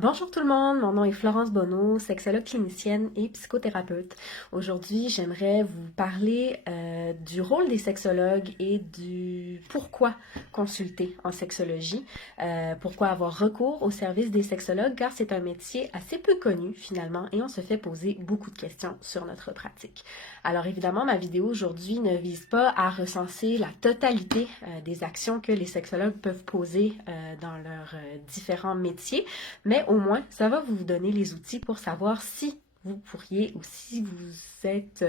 Bonjour tout le monde, mon nom est Florence Bonneau, sexologue clinicienne et psychothérapeute. Aujourd'hui, j'aimerais vous parler du rôle des sexologues et du pourquoi consulter en sexologie, pourquoi avoir recours au service des sexologues, car c'est un métier assez peu connu finalement et on se fait poser beaucoup de questions sur notre pratique. Alors évidemment, ma vidéo aujourd'hui ne vise pas à recenser la totalité des actions que les sexologues peuvent poser dans leurs différents métiers, mais au moins, ça va vous donner les outils pour savoir si vous pourriez ou si vous êtes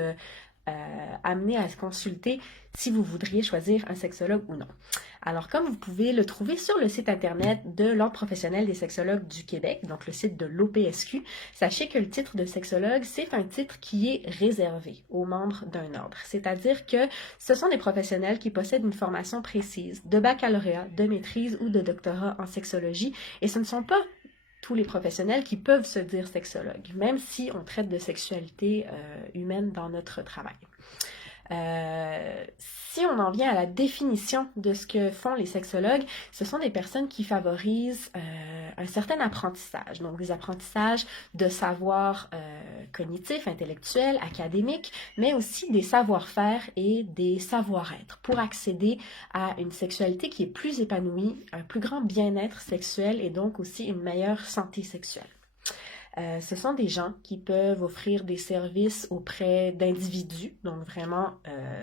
amené à se consulter, si vous voudriez choisir un sexologue ou non. Alors, comme vous pouvez le trouver sur le site internet de l'Ordre professionnel des sexologues du Québec, donc le site de l'OPSQ, sachez que le titre de sexologue, c'est un titre qui est réservé aux membres d'un ordre. C'est-à-dire que ce sont des professionnels qui possèdent une formation précise de baccalauréat, de maîtrise ou de doctorat en sexologie, et ce ne sont pas tous les professionnels qui peuvent se dire sexologues, même si on traite de sexualité humaine dans notre travail. Si on en vient à la définition de ce que font les sexologues, ce sont des personnes qui favorisent un certain apprentissage, donc des apprentissages de savoirs cognitifs, intellectuels, académiques, mais aussi des savoir-faire et des savoir-être pour accéder à une sexualité qui est plus épanouie, un plus grand bien-être sexuel et donc aussi une meilleure santé sexuelle. Ce sont des gens qui peuvent offrir des services auprès d'individus, donc vraiment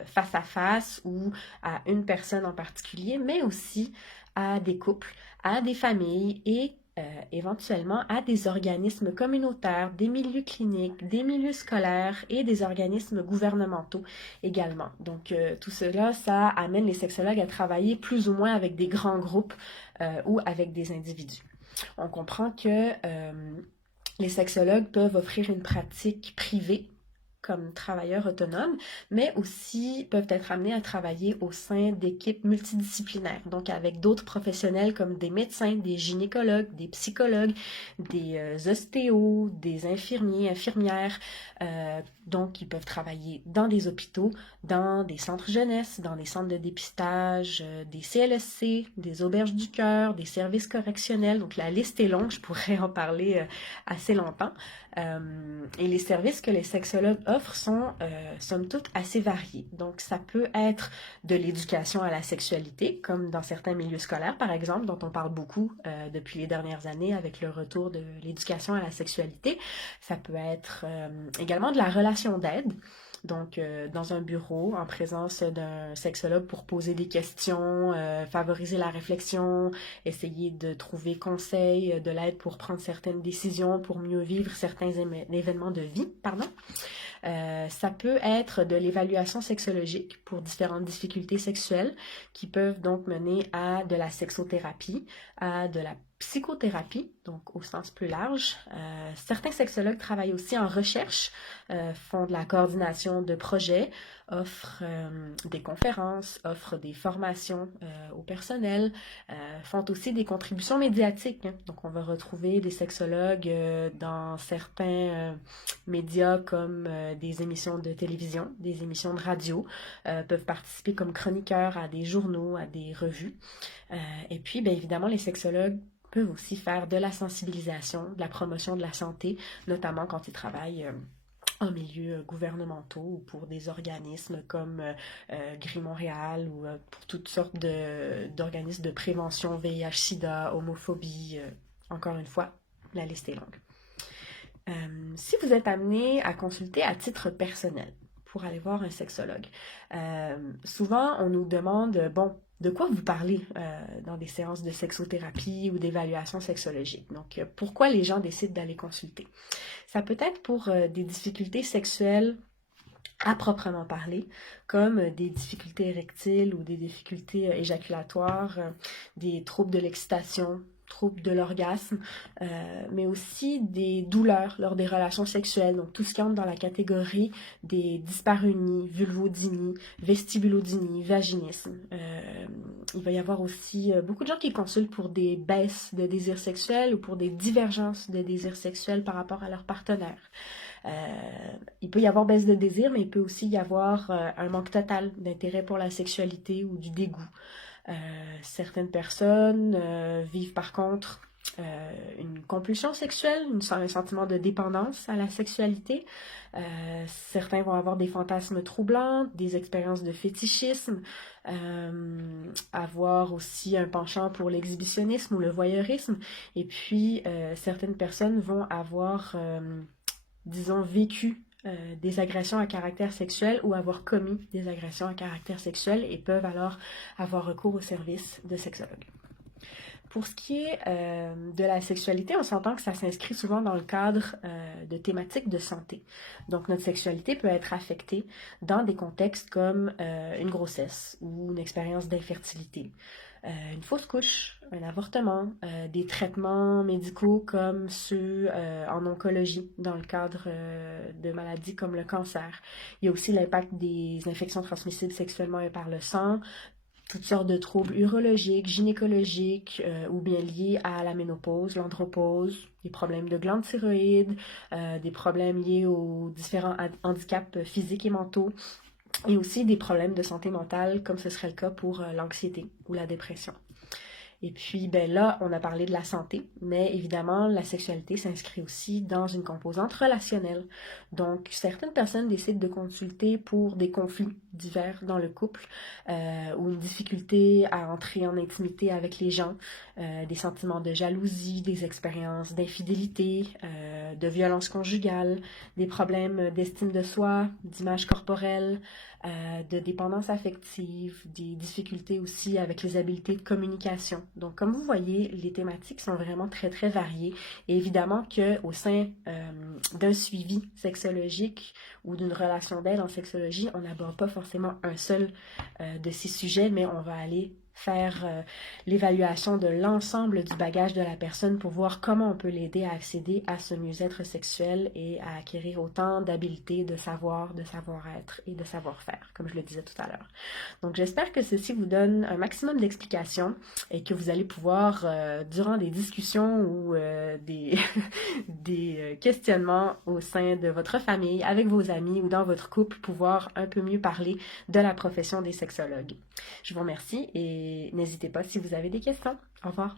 face à face ou à une personne en particulier, mais aussi à des couples, à des familles et éventuellement à des organismes communautaires, des milieux cliniques, des milieux scolaires et des organismes gouvernementaux également. Donc tout cela, ça amène les sexologues à travailler plus ou moins avec des grands groupes ou avec des individus. On comprend que les sexologues peuvent offrir une pratique privée comme travailleurs autonomes, mais aussi peuvent être amenés à travailler au sein d'équipes multidisciplinaires, donc avec d'autres professionnels comme des médecins, des gynécologues, des psychologues, des ostéos, des infirmiers, infirmières. Donc, ils peuvent travailler dans des hôpitaux, dans des centres jeunesse, dans des centres de dépistage, des CLSC, des auberges du cœur, des services correctionnels. Donc, la liste est longue, je pourrais en parler assez longtemps. Et les services que les sexologues offrent sont, somme toute, assez variés. Donc, ça peut être de l'éducation à la sexualité, comme dans certains milieux scolaires, par exemple, dont on parle beaucoup depuis les dernières années avec le retour de l'éducation à la sexualité. Ça peut être également de la relation d'aide. Donc, dans un bureau, en présence d'un sexologue pour poser des questions, favoriser la réflexion, essayer de trouver conseil, de l'aide pour prendre certaines décisions, pour mieux vivre certains événements de vie, pardon. Ça peut être de l'évaluation sexologique pour différentes difficultés sexuelles qui peuvent donc mener à de la sexothérapie, à de la psychothérapie, donc au sens plus large. Certains sexologues travaillent aussi en recherche, font de la coordination de projets, offrent des conférences, offrent des formations au personnel, font aussi des contributions médiatiques. Hein. Donc on va retrouver des sexologues dans certains médias comme des émissions de télévision, des émissions de radio, peuvent participer comme chroniqueurs à des journaux, à des revues. Et puis, bien évidemment, les sexologues peuvent aussi faire de la sensibilisation, de la promotion de la santé, notamment quand ils travaillent en milieu gouvernementaux ou pour des organismes comme Gris Montréal ou pour toutes sortes d'organismes de prévention VIH-Sida, homophobie. Encore une fois, la liste est longue. Si vous êtes amené à consulter à titre personnel pour aller voir un sexologue, souvent on nous demande, bon, de quoi vous parlez dans des séances de sexothérapie ou d'évaluation sexologique. Donc, pourquoi les gens décident d'aller consulter? Ça peut être pour des difficultés sexuelles à proprement parler, comme des difficultés érectiles ou des difficultés éjaculatoires, des troubles de l'excitation, troubles de l'orgasme, mais aussi des douleurs lors des relations sexuelles, donc tout ce qui entre dans la catégorie des dyspareunies, vulvodynie, vestibulodynie, vaginisme. Il va y avoir aussi beaucoup de gens qui consultent pour des baisses de désir sexuel ou pour des divergences de désir sexuel par rapport à leur partenaire. Il peut y avoir baisse de désir, mais il peut aussi y avoir un manque total d'intérêt pour la sexualité ou du dégoût. Certaines personnes vivent par contre une compulsion sexuelle, un sentiment de dépendance à la sexualité. Certains vont avoir des fantasmes troublants, des expériences de fétichisme, avoir aussi un penchant pour l'exhibitionnisme ou le voyeurisme. Et puis, certaines personnes vont avoir, disons, vécu des agressions à caractère sexuel ou avoir commis des agressions à caractère sexuel et peuvent alors avoir recours au service de sexologue. Pour ce qui est de la sexualité, on s'entend que ça s'inscrit souvent dans le cadre de thématiques de santé. Donc, notre sexualité peut être affectée dans des contextes comme une grossesse ou une expérience d'infertilité, une fausse couche, un avortement, des traitements médicaux comme ceux en oncologie dans le cadre de maladies comme le cancer. Il y a aussi l'impact des infections transmissibles sexuellement et par le sang, toutes sortes de troubles urologiques, gynécologiques ou bien liés à la ménopause, l'andropause, des problèmes de glande thyroïde, des problèmes liés aux différents handicaps physiques et mentaux, et aussi des problèmes de santé mentale comme ce serait le cas pour l'anxiété ou la dépression. Et puis, ben là, on a parlé de la santé, mais évidemment, la sexualité s'inscrit aussi dans une composante relationnelle. Donc, certaines personnes décident de consulter pour des conflits divers dans le couple ou une difficulté à entrer en intimité avec les gens, des sentiments de jalousie, des expériences d'infidélité, de violence conjugale, des problèmes d'estime de soi, d'image corporelle, de dépendance affective, des difficultés aussi avec les habiletés de communication. Donc, comme vous voyez, les thématiques sont vraiment très, très variées. Et évidemment qu'au sein d'un suivi sexologique ou d'une relation d'aide en sexologie, on n'aborde pas forcément un seul de ces sujets, mais on va aller faire l'évaluation de l'ensemble du bagage de la personne pour voir comment on peut l'aider à accéder à ce mieux-être sexuel et à acquérir autant d'habiletés, de savoir, de savoir-être et de savoir-faire, comme je le disais tout à l'heure. Donc, j'espère que ceci vous donne un maximum d'explications et que vous allez pouvoir, durant des discussions ou des, des questionnements au sein de votre famille, avec vos amis ou dans votre couple, pouvoir un peu mieux parler de la profession des sexologues. Je vous remercie et n'hésitez pas si vous avez des questions. Au revoir.